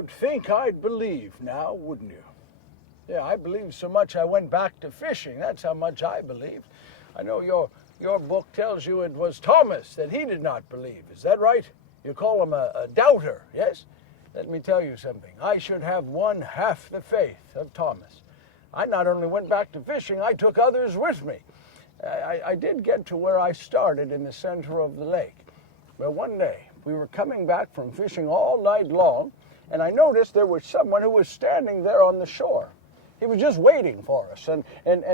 You'd think I'd believe now, wouldn't you? Yeah, I believed so much I went back to fishing. That's how much I believed. I know your book tells you it was Thomas that he did not believe. Is that right? You call him a doubter, yes? Let me tell you something. I should have one half the faith of Thomas. I not only went back to fishing, I took others with me. I did get to where I started in the center of the lake. But one day, we were coming back from fishing all night long, and I noticed there was someone who was standing there on the shore. He was just waiting for us, and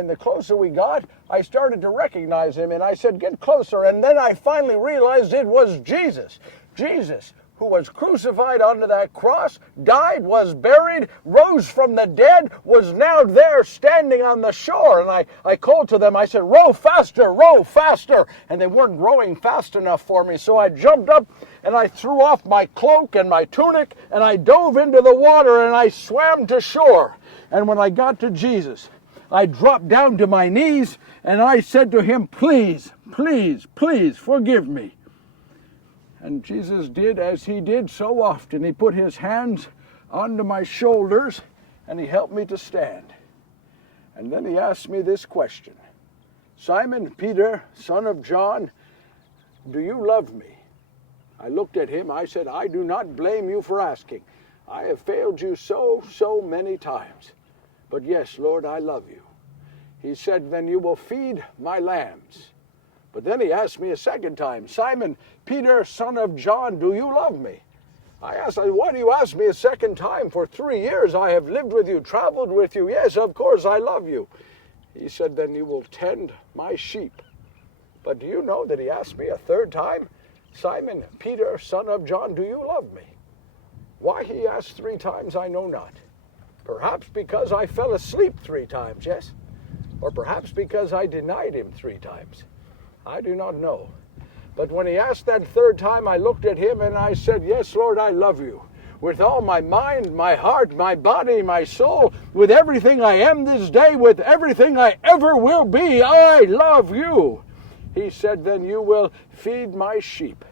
the closer we got, I started to recognize him, and I said, "Get closer," and then I finally realized it was Jesus. Jesus, who was crucified onto that cross, died, was buried, rose from the dead, was now there standing on the shore. And I called to them, I said, row faster, and they weren't rowing fast enough for me, so I jumped up and I threw off my cloak and my tunic, and I dove into the water and I swam to shore. And when I got to Jesus, I dropped down to my knees and I said to him, "Please, please, please forgive me." And Jesus did as he did so often. He put his hands onto my shoulders and he helped me to stand. And then he asked me this question: "Simon, Peter, son of John, do you love me?" I looked at him. I said, "I do not blame you for asking. I have failed you so many times. But yes, Lord, I love you." He said, "Then you will feed my lambs." But then he asked me a second time, "Simon, Peter, son of John, do you love me?" I asked, "Why do you ask me a second time? For 3 years I have lived with you, traveled with you. Yes, of course I love you." He said, "Then you will tend my sheep." But do you know that he asked me a third time, "Simon, Peter, son of John, do you love me?" Why he asked 3 times, I know not. Perhaps because I fell asleep 3 times, yes? Or perhaps because I denied him 3 times. I do not know. But when he asked that third time, I looked at him and I said, "Yes, Lord, I love you. With all my mind, my heart, my body, my soul, with everything I am this day, with everything I ever will be, I love you." He said, "Then you will feed my sheep."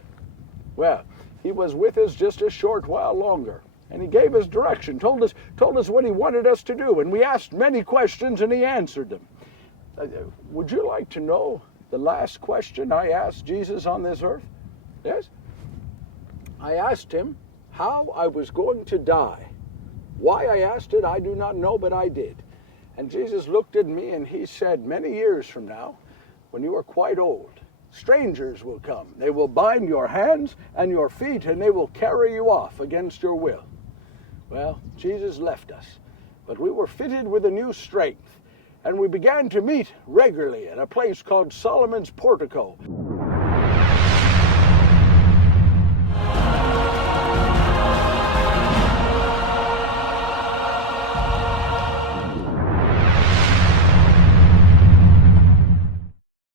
Well, he was with us just a short while longer. And he gave us direction, told us what he wanted us to do. And we asked many questions and he answered them. Would you like to know the last question I asked Jesus on this earth? Yes? I asked him how I was going to die. Why I asked it, I do not know, but I did. And Jesus looked at me and he said, "Many years from now, when you are quite old, strangers will come. They will bind your hands and your feet and they will carry you off against your will." Well, Jesus left us, but we were fitted with a new strength, and we began to meet regularly at a place called Solomon's Portico.